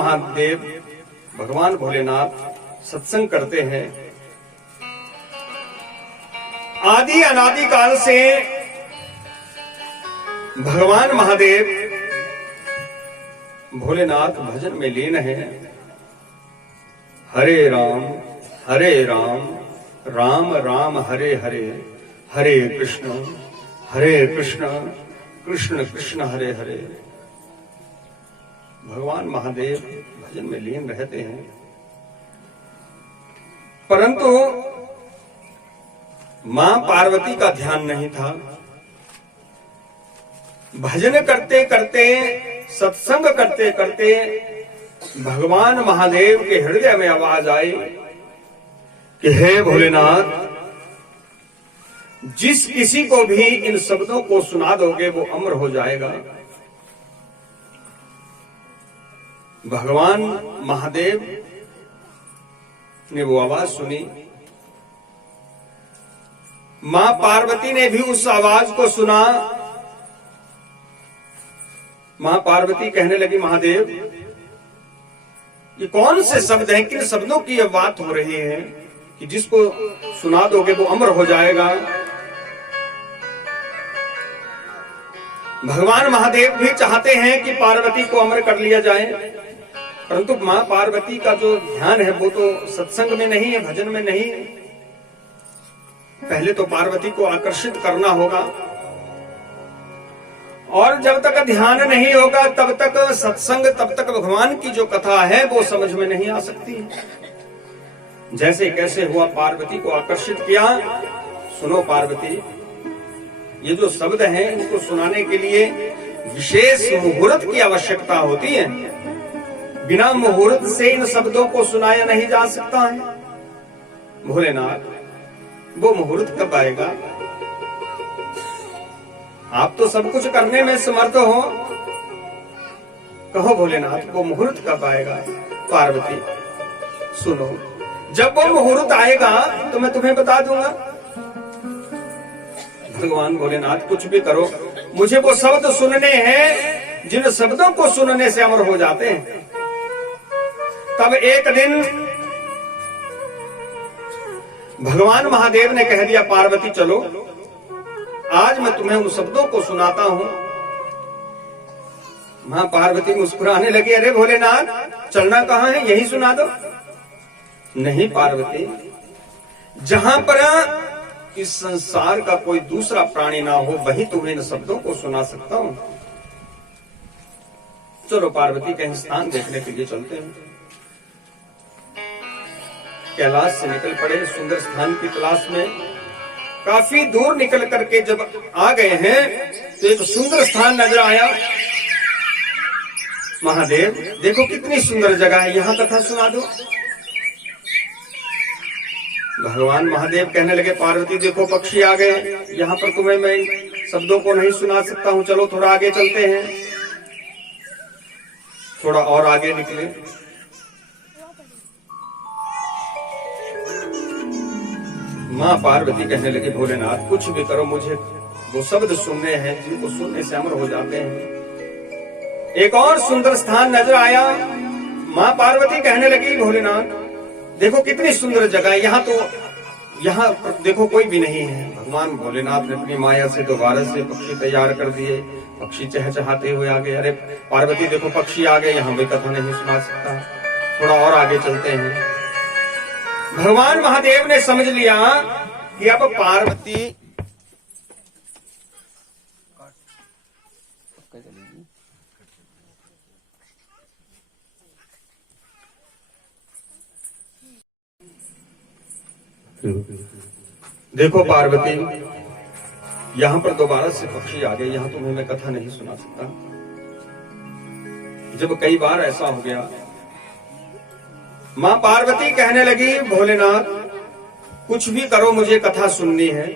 महादेव, भगवान भोलेनाथ सत्संग करते हैं। आदि अनादि काल से भगवान महादेव भोलेनाथ भजन में लीन है। हरे राम राम राम हरे हरे, हरे कृष्ण कृष्ण कृष्ण हरे हरे। भगवान महादेव भजन में लीन रहते हैं, परंतु मां पार्वती का ध्यान नहीं था। भजन करते करते, सत्संग करते करते भगवान महादेव के हृदय में आवाज आई कि हे भोलेनाथ, जिस किसी को भी इन शब्दों को सुना दोगे वो अमर हो जाएगा। भगवान महादेव ने वो आवाज सुनी। मां पार्वती ने भी उस आवाज को सुना। मां पार्वती कहने लगी, महादेव ये कौन से शब्द हैं, किन शब्दों की यह बात हो रही है कि जिसको सुना दोगे वो अमर हो जाएगा। भगवान महादेव भी चाहते हैं कि पार्वती को अमर कर लिया जाए, परंतु मां पार्वती का जो ध्यान है वो तो सत्संग में नहीं है, भजन में नहीं है। पहले तो पार्वती को आकर्षित करना होगा, और जब तक ध्यान नहीं होगा तब तक सत्संग, तब तक भगवान की जो कथा है वो समझ में नहीं आ सकती। जैसे कैसे हुआ, पार्वती को आकर्षित किया। सुनो पार्वती, ये जो शब्द हैं इनको सुनाने के लिए विशेष मुहूर्त की आवश्यकता होती है। बिना मुहूर्त से इन शब्दों को सुनाया नहीं जा सकता है। भोलेनाथ, वो मुहूर्त कब आएगा? आप तो सब कुछ करने में समर्थ हो, कहो भोलेनाथ वो मुहूर्त कब आएगा? पार्वती सुनो, जब वो मुहूर्त आएगा तो मैं तुम्हें बता दूंगा। भगवान भोलेनाथ, कुछ भी करो, मुझे वो शब्द सुनने हैं जिन शब्दों को सुनने से अमर हो जाते हैं। तब एक दिन भगवान महादेव ने कह दिया, पार्वती चलो, आज मैं तुम्हें उन शब्दों को सुनाता हूं। मां पार्वती मुस्कुराने लगी, अरे भोलेनाथ चलना कहां है, यही सुना दो। नहीं पार्वती, जहां पर इस संसार का कोई दूसरा प्राणी ना हो वही तुम्हें इन शब्दों को सुना सकता हूं। चलो पार्वती, कहीं स्थान देखने के लिए चलते हैं। कैलाश से निकल पड़े सुंदर स्थान की तलाश में। काफी दूर निकल करके जब आ गए हैं तो एक सुंदर स्थान नजर आया। महादेव देखो कितनी सुंदर जगह है, यहां कथा सुना दो। भगवान महादेव कहने लगे, पार्वती देखो पक्षी आ गए, यहाँ पर तुम्हें मैं शब्दों को नहीं सुना सकता हूँ, चलो थोड़ा आगे चलते हैं। थोड़ा और आगे निकले। मां पार्वती कहने लगी, भोलेनाथ कुछ भी करो, मुझे वो शब्द सुनने हैं जिनको सुनने से अमर हो जाते हैं। एक और सुंदर स्थान नजर आया। मां पार्वती कहने लगी, भोलेनाथ देखो कितनी सुंदर जगह है, यहाँ देखो कोई भी नहीं है। भगवान भोलेनाथ ने अपनी माया से दोबारा से पक्षी तैयार कर दिए। पक्षी चहचहाते हुए आ गए। अरे पार्वती देखो पक्षी आ गए, यहाँ भी कथा नहीं सुना सकता, थोड़ा और आगे चलते हैं। भगवान महादेव ने समझ लिया कि अब पार्वती देखो पार्वती, यहाँ पर दोबारा से पक्षी आ गए, यहाँ तुम्हें मैं कथा नहीं सुना सकता। जब कई बार ऐसा हो गया, मां पार्वती कहने लगी, भोलेनाथ कुछ भी करो, मुझे कथा सुननी है,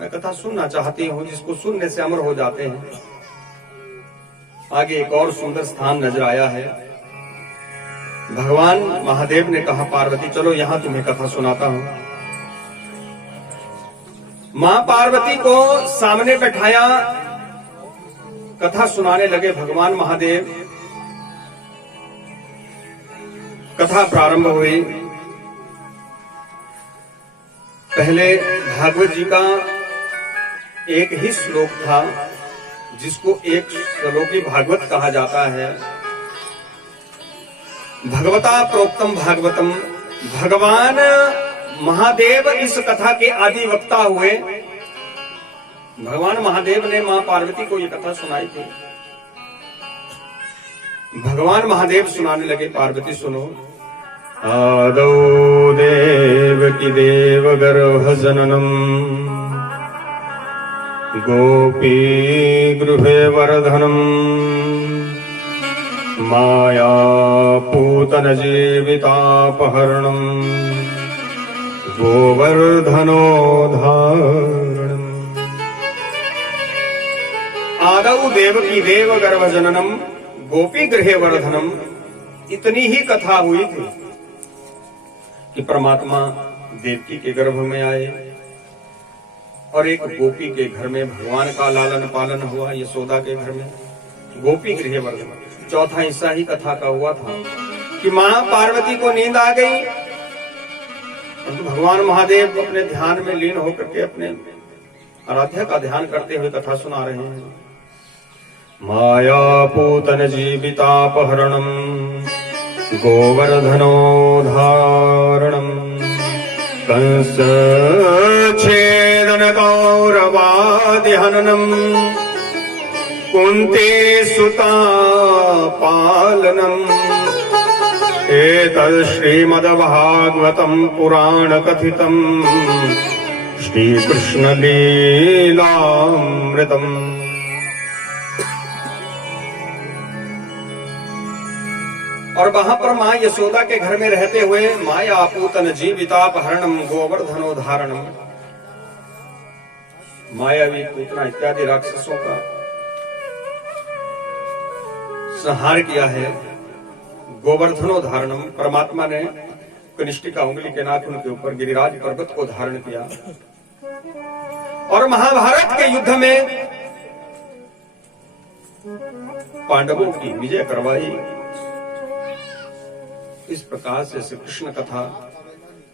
मैं कथा सुनना चाहती हूँ जिसको सुनने से अमर हो जाते हैं। आगे एक और सुंदर स्थान नजर आया है। भगवान महादेव ने कहा, पार्वती चलो यहाँ तुम्हें कथा सुनाता हूँ। मां पार्वती को सामने बैठाया, कथा सुनाने लगे भगवान महादेव। कथा प्रारंभ हुई। पहले भागवत जी का एक ही श्लोक था, जिसको एक श्लोकी भागवत कहा जाता है। भगवता प्रोक्तम भागवतम, भगवान महादेव इस कथा के आदि वक्ता हुए। भगवान महादेव ने मां पार्वती को ये कथा सुनाई थी। भगवान महादेव सुनाने लगे, पार्वती सुनो। आदौ देवकी देवगर्भ जननम, गोपी गृहे वर्धनम, माया पूतन जीवितापहरणम, गोवर्धनोद्धारणम। आदौ देवकी देवगर्भ जननम, गोपी गृहे वर्धनम। इतनी ही कथा हुई थी कि परमात्मा देवकी के गर्भ में आए और एक गोपी के घर में भगवान का लालन पालन हुआ, यशोदा के घर में। गोपी गृहे वर्धनम। चौथा हिस्सा ही कथा का हुआ था कि मां पार्वती को नींद आ गई, तो भगवान महादेव अपने ध्यान में लीन होकर के अपने आराध्या का ध्यान करते हुए कथा सुना रहे हैं। माया पूतन जीवितापहरणम, गोवर्धनोद्धारणम, कंस छेदन कौरवादि हननम, कुंती सुता पालनम। एतद् श्रीमद्भागवतम पुराण कथितम, श्री कृष्ण लीलामृतम। और वहां पर मां यशोदा के घर में रहते हुए माया पूतन जीवितापहरणम, गोवर्धनोद्धारणम, मायावी पूतना इत्यादि राक्षसों का संहार किया है। गोवर्धनोद्धारणम, परमात्मा ने कनिष्ठिका उंगली के नाखून के ऊपर गिरिराज पर्वत को धारण किया और महाभारत के युद्ध में पांडवों की विजय करवाई। इस प्रकार से श्री कृष्ण कथा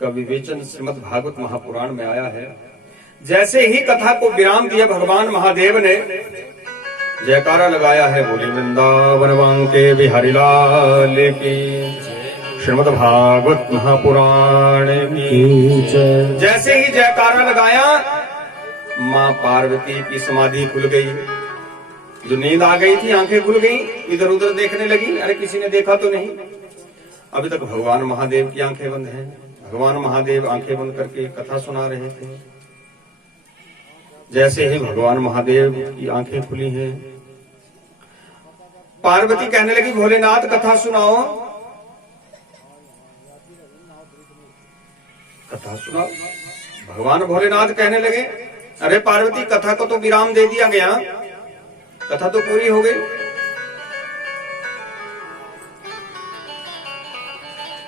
का विवेचन श्रीमद् भागवत महापुराण में आया है। जैसे ही कथा को विराम दिया, भगवान महादेव ने जयकारा लगाया है, बोले वृंदावन वांके बिहारी लाल की, श्रीमद् भागवत महापुराण की जय। जैसे ही जयकारा लगाया, मां पार्वती की समाधि खुल गई। जो नींद आ गई थी, आंखें खुल गई, इधर उधर देखने लगी, अरे किसी ने देखा तो नहीं। अभी तक भगवान महादेव की आंखें बंद हैं। भगवान महादेव आंखें बंद करके कथा सुना रहे थे। जैसे ही भगवान महादेव की आंखें खुली हैं, पार्वती कहने लगी, भोलेनाथ कथा सुनाओ। कथा सुनाओ। भगवान भोलेनाथ कहने लगे, अरे पार्वती कथा को तो विराम दे दिया गया, कथा तो पूरी हो गई।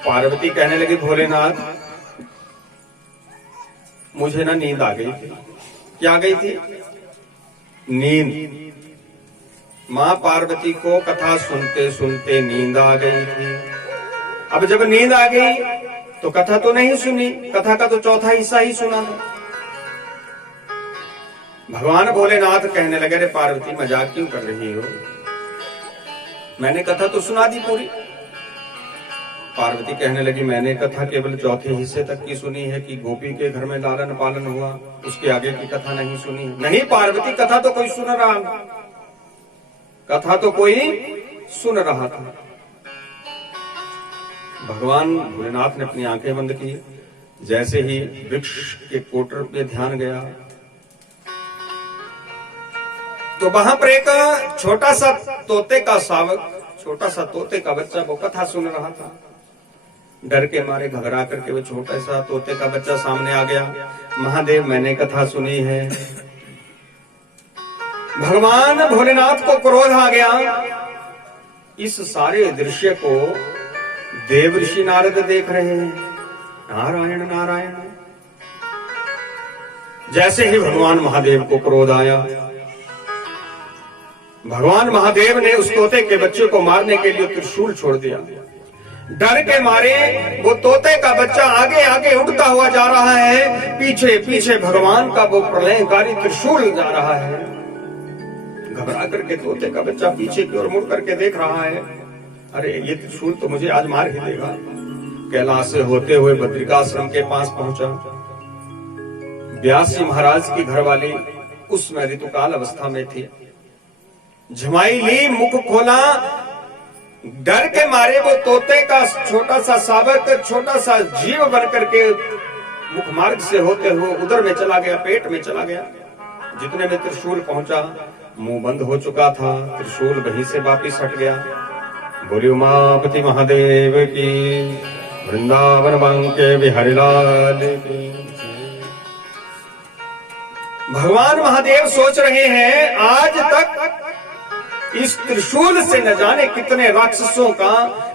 पार्वती कहने लगी, भोलेनाथ मुझे ना नींद आ गई थी। क्या गई थी? नींद। मां पार्वती को कथा सुनते सुनते नींद आ गई थी। अब जब नींद आ गई तो कथा तो नहीं सुनी, कथा का तो चौथा हिस्सा ही सुना था। भगवान भोलेनाथ कहने लगे, अरे पार्वती मजाक क्यों कर रही हो, मैंने कथा तो सुना दी पूरी। पार्वती कहने लगी, मैंने कथा केवल चौथे हिस्से तक की सुनी है कि गोपी के घर में लालन पालन हुआ, उसके आगे की कथा नहीं सुनी। नहीं पार्वती, कथा तो कोई सुन रहा था, कथा तो कोई सुन रहा था। भगवान भोलेनाथ ने अपनी आंखें बंद की। जैसे ही वृक्ष के कोटर पे ध्यान गया तो वहां पर एक छोटा सा तोते का शावक, छोटा सा तोते का बच्चा वो कथा सुन रहा था। डर के मारे घबरा करके वो छोटा सा तोते का बच्चा सामने आ गया। महादेव मैंने कथा सुनी है। भगवान भोलेनाथ को क्रोध आ गया। इस सारे दृश्य को देव ऋषि नारद देख रहे हैं। नारायण नारायण। जैसे ही भगवान महादेव को क्रोध आया, भगवान महादेव ने उस तोते के बच्चे को मारने के लिए त्रिशूल छोड़ दिया। डर के मारे वो तोते का बच्चा आगे आगे उठता हुआ जा रहा है, पीछे पीछे भगवान का वो प्रलयकारी त्रिशूल जा रहा है। घबरा करके तोते का बच्चा पीछे की ओर मुड़ करके देख रहा है, अरे ये त्रिशूल तो मुझे आज मार ही देगा। कैलाश से होते हुए बद्रिकाश्रम के पास पहुंचा। व्यास जी महाराज की घरवाली उस समय ऋतुकाल अवस्था में थी। झमाई ली, मुख खोला, डर के मारे वो तोते का छोटा सा सावक, छोटा सा जीव बन करके मुख मार्ग से होते हुए उदर में चला गया, पेट में चला गया। जितने में त्रिशूल पहुंचा, मुंह बंद हो चुका था, त्रिशूल वहीं से वापिस हट गया। बोली उमापति महादेव की, वृंदावन बांके बिहारी लाल की। भगवान महादेव सोच रहे हैं, आज तक इस त्रिशूल से न जाने कितने राक्षसों का,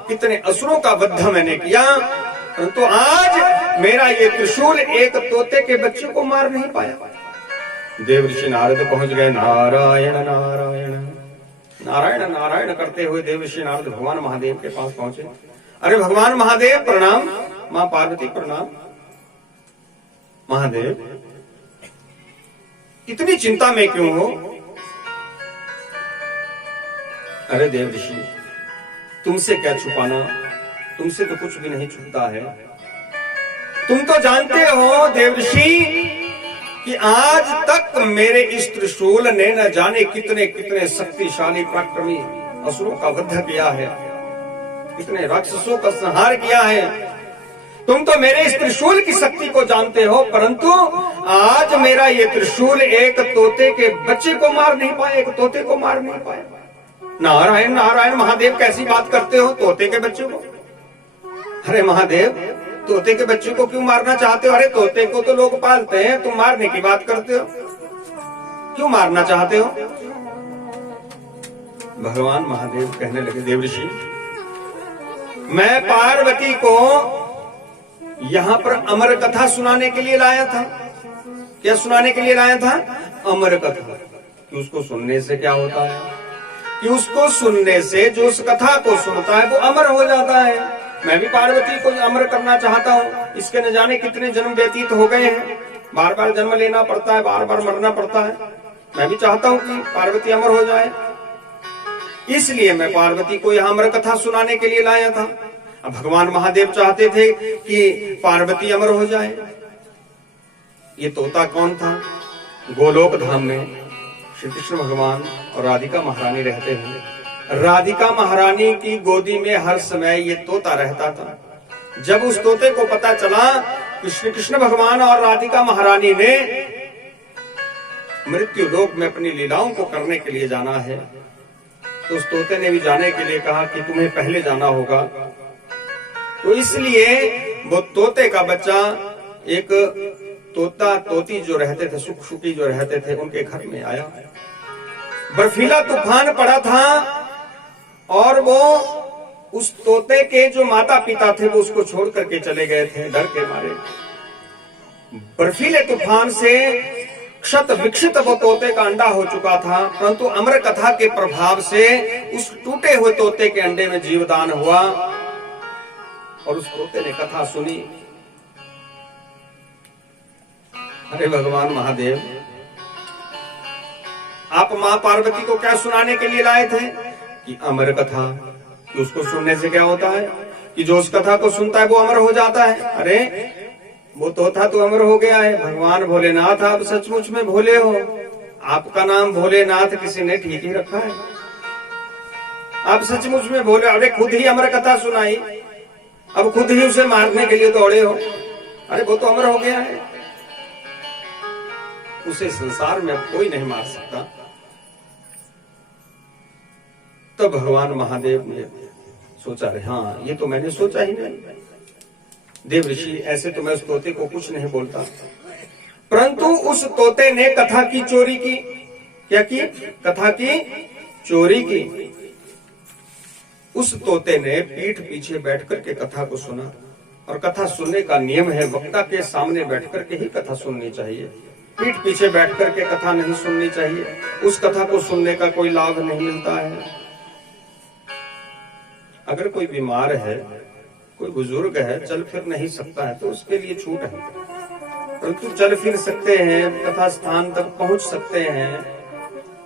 कितने असुरों का वध मैंने किया, परंतु आज मेरा ये त्रिशूल एक तोते के बच्चे को मार नहीं पाया। देव ऋषि नारद पहुंच गए। नारायण नारायण नारायण नारायण करते हुए देव ऋषि नारद भगवान महादेव के पास पहुंचे। अरे भगवान महादेव प्रणाम। मां पार्वती प्रणाम। महादेव इतनी चिंता में क्यों हो? अरे देव ऋषि, तुमसे क्या छुपाना, तुमसे तो कुछ भी नहीं छुपता है। तुम तो जानते हो देव ऋषि कि आज तक मेरे इस त्रिशूल ने न जाने कितने कितने शक्तिशाली पराक्रमी असुरों का वध किया है, कितने राक्षसों का संहार किया है। तुम तो मेरे इस त्रिशूल की शक्ति को जानते हो, परंतु आज मेरा ये त्रिशूल एक तोते के बच्चे को मार नहीं पाया, एक तोते को मार नहीं पाया। नारायण नारायण महादेव, कैसी बात करते हो? तोते के बच्चे को? अरे महादेव, तोते के बच्चे को क्यों मारना चाहते हो? अरे तोते को तो लोग पालते हैं, तुम मारने की बात करते हो, क्यों मारना चाहते हो? भगवान महादेव कहने लगे, देव ऋषि, मैं पार्वती को यहां पर अमर कथा सुनाने के लिए लाया था। क्या सुनाने के लिए लाया था? अमर कथा। कि उसको सुनने से क्या होता है? कि उसको सुनने से जो उस कथा को सुनता है वो अमर हो जाता है। मैं भी पार्वती को अमर करना चाहता हूँ। इसके न जाने कितने जन्म व्यतीत हो गए हैं, बार बार जन्म लेना पड़ता है, बार बार मरना पड़ता है। मैं भी चाहता हूँ कि पार्वती अमर हो जाए, इसलिए मैं पार्वती को यह अमर कथा सुनाने के लिए लाया था। अब भगवान महादेव चाहते थे कि पार्वती अमर हो जाए। ये तोता कौन था? गोलोक धाम में श्री कृष्ण भगवान और राधिका महारानी रहते हैं। राधिका महारानी की गोदी में हर समय ये तोता रहता था। जब उस तोते को पता चला कि श्री कृष्ण भगवान और राधिका महारानी ने मृत्यु लोक में अपनी लीलाओं को करने के लिए जाना है, तो उस तोते ने भी जाने के लिए कहा कि तुम्हें पहले जाना होगा। तो इसलिए वो तोते का बच्चा, एक तोता तोती जो रहते थे, सुख सुखी जो रहते थे, उनके घर में आया। बर्फीला तूफान पड़ा था और वो उस तोते के जो माता पिता थे वो उसको छोड़ करके चले गए थे डर के मारे। बर्फीले तूफान से क्षत विक्षित वो तोते का अंडा हो चुका था, परंतु अमर कथा के प्रभाव से उस टूटे हुए तोते के अंडे में जीवदान हुआ और उस तोते ने कथा सुनी। अरे भगवान महादेव, आप मां पार्वती को क्या सुनाने के लिए लाए थे? कि अमर कथा। कि उसको सुनने से क्या होता है? कि जो उस कथा को सुनता है वो अमर हो जाता है। अरे वो तोता तो अमर हो गया है। भगवान भोलेनाथ, आप सचमुच में भोले हो। आपका नाम भोलेनाथ किसी ने ठीक ही रखा है। आप सचमुच में भोले। अरे खुद ही अमर कथा सुनाई, अब खुद ही उसे मारने के लिए दौड़े हो। अरे वो तो अमर हो गया है, उसे संसार में अब कोई नहीं मार सकता। तो भगवान महादेव ने सोचा, रहे हाँ ये तो मैंने सोचा ही नहीं। देव ऋषि, ऐसे तो मैं उस तोते को कुछ नहीं बोलता, परंतु उस तोते ने कथा की चोरी की। क्या की? कथा की चोरी की। उस तोते ने पीठ पीछे बैठ करके कथा को सुना, और कथा सुनने का नियम है वक्ता के सामने बैठ करके ही कथा सुननी चाहिए। पीठ पीछे बैठ करके कथा नहीं सुननी चाहिए। उस कथा को सुनने का कोई लाभ नहीं मिलता है। अगर कोई बीमार है कोई बुजुर्ग है, चल फिर नहीं सकता है तो उसके लिए छूट है, परंतु चल फिर सकते हैं, कथा स्थान तक पहुंच सकते हैं,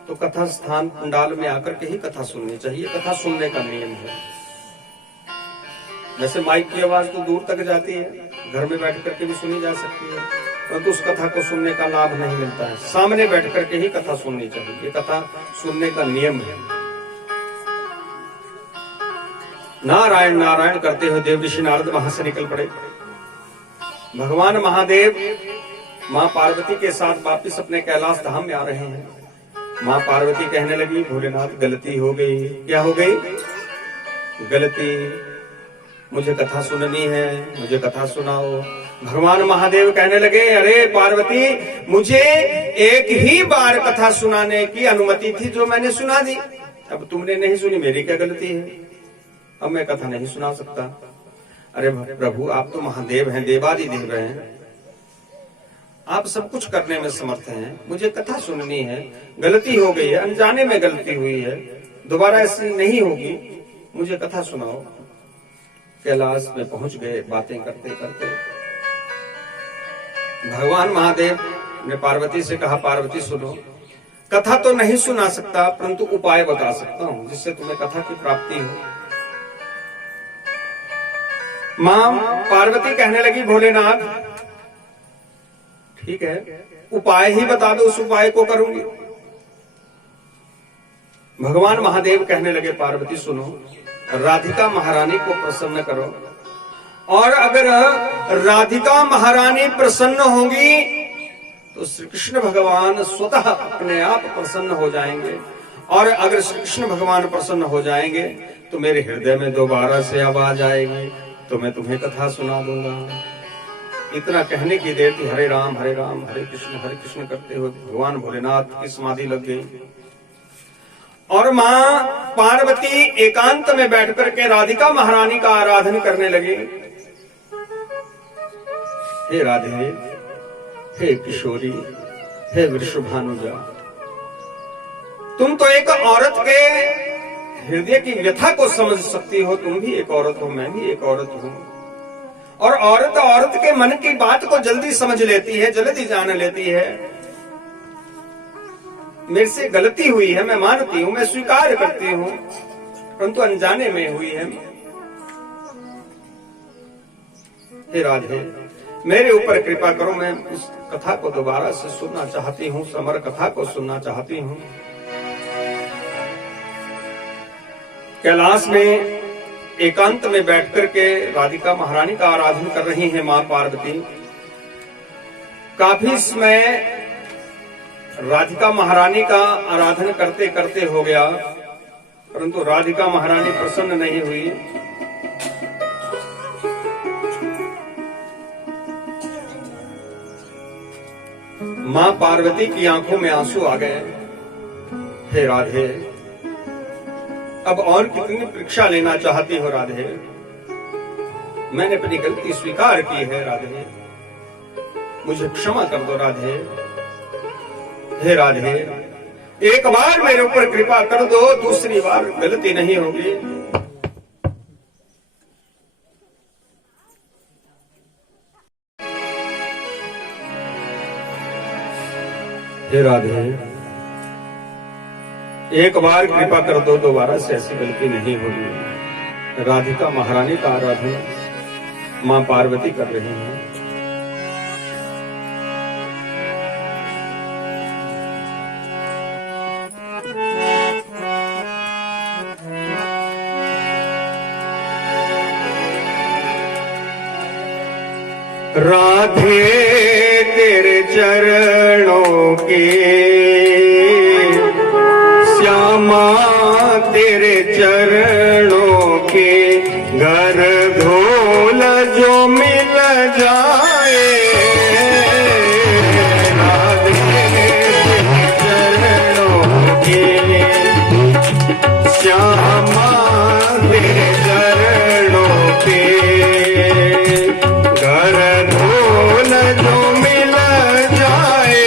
तो कथा स्थान पंडाल में आकर के ही कथा सुननी चाहिए। कथा सुनने का नियम है। वैसे माइक की आवाज तो दूर तक जाती है, घर में बैठ करके भी सुनी जा सकती है, परंतु उस कथा को सुनने का लाभ नहीं मिलता है। सामने बैठ करके ही कथा सुननी चाहिए, ये कथा सुनने का नियम है। नारायण नारायण करते हुए देव ऋषि नारद वहां से निकल पड़े। भगवान महादेव मां पार्वती के साथ वापिस अपने कैलाश धाम में आ रहे हैं। मां पार्वती कहने लगी, भोलेनाथ गलती हो गई। क्या हो गई? गलती, मुझे कथा सुननी है, मुझे कथा सुनाओ। भगवान महादेव कहने लगे, अरे पार्वती, मुझे एक ही बार कथा सुनाने की अनुमति थी जो मैंने सुना दी, अब तुमने नहीं सुनी, मेरी क्या गलती है? अब मैं कथा नहीं सुना सकता। अरे प्रभु, आप तो महादेव हैं, देवादिदेव हैं, आप सब कुछ करने में समर्थ हैं, मुझे कथा सुननी है, गलती हो गई है, अनजाने में गलती हुई है, दोबारा ऐसी नहीं होगी, मुझे कथा सुनाओ। कैलाश में पहुंच गए बातें करते करते। भगवान महादेव ने पार्वती से कहा, पार्वती सुनो, कथा तो नहीं सुना सकता, परंतु उपाय बता सकता हूं जिससे तुम्हें कथा की प्राप्ति हो। मां पार्वती कहने लगी, भोलेनाथ ठीक है, उपाय ही बता दो, उस उपाय को करूंगी। भगवान महादेव कहने लगे, पार्वती सुनो, राधिका महारानी को प्रसन्न करो, और अगर राधिका महारानी प्रसन्न होंगी तो श्री कृष्ण भगवान स्वतः अपने आप प्रसन्न हो जाएंगे, और अगर श्री कृष्ण भगवान प्रसन्न हो जाएंगे तो मेरे हृदय में दोबारा से आवाज आएगी, तो मैं तुम्हें कथा सुना दूंगा। इतना कहने की देर थी, हरे राम हरे कृष्ण करते हुए भगवान भोलेनाथ की समाधि लग गई। और मां पार्वती एकांत में बैठ करके राधिका महारानी का आराधन करने लगी। हे राधे, हे किशोरी, हे वृषभानुजा, तुम तो एक औरत के हृदय की व्यथा को समझ सकती हो, तुम भी एक औरत हो, मैं भी एक औरत हूं, और औरत औरत के मन की बात को जल्दी समझ लेती है, जल्दी जान लेती है। मेरे से गलती हुई है, मैं मानती हूं, मैं स्वीकार करती हूं, परंतु अनजाने में हुई है। हे राधे, मेरे ऊपर कृपा करो, मैं उस कथा को दोबारा से सुनना चाहती हूं, समर कथा को सुनना चाहती हूं। कैलाश में एकांत में बैठकर के राधिका महारानी का आराधन कर रही हैं मां पार्वती। काफी समय राधिका महारानी का आराधन करते करते हो गया, परंतु राधिका महारानी प्रसन्न नहीं हुई। मां पार्वती की आंखों में आंसू आ गए। हे राधे, अब और कितनी परीक्षा लेना चाहती हो राधे? मैंने अपनी गलती स्वीकार की है राधे, मुझे क्षमा कर दो राधे। हे राधे, एक बार मेरे ऊपर कृपा कर दो, दूसरी बार गलती नहीं होगी। हे राधे, एक बार कृपा कर दो, दोबारा से ऐसी गलती नहीं होगी। राधिका महारानी का आराधन मां पार्वती कर रही हैं। राधे तेरे चरणों के श्यामा, तेरे चरणों के घर धोल जो मिल जाए। राधे तेरे चरणों के श्यामा, तेरे चरणों के घर धोल जो मिल जाए।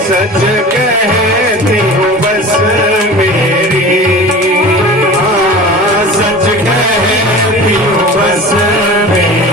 सच कहती हूँ बस मेरी, हाँ सच कहती पियो बस में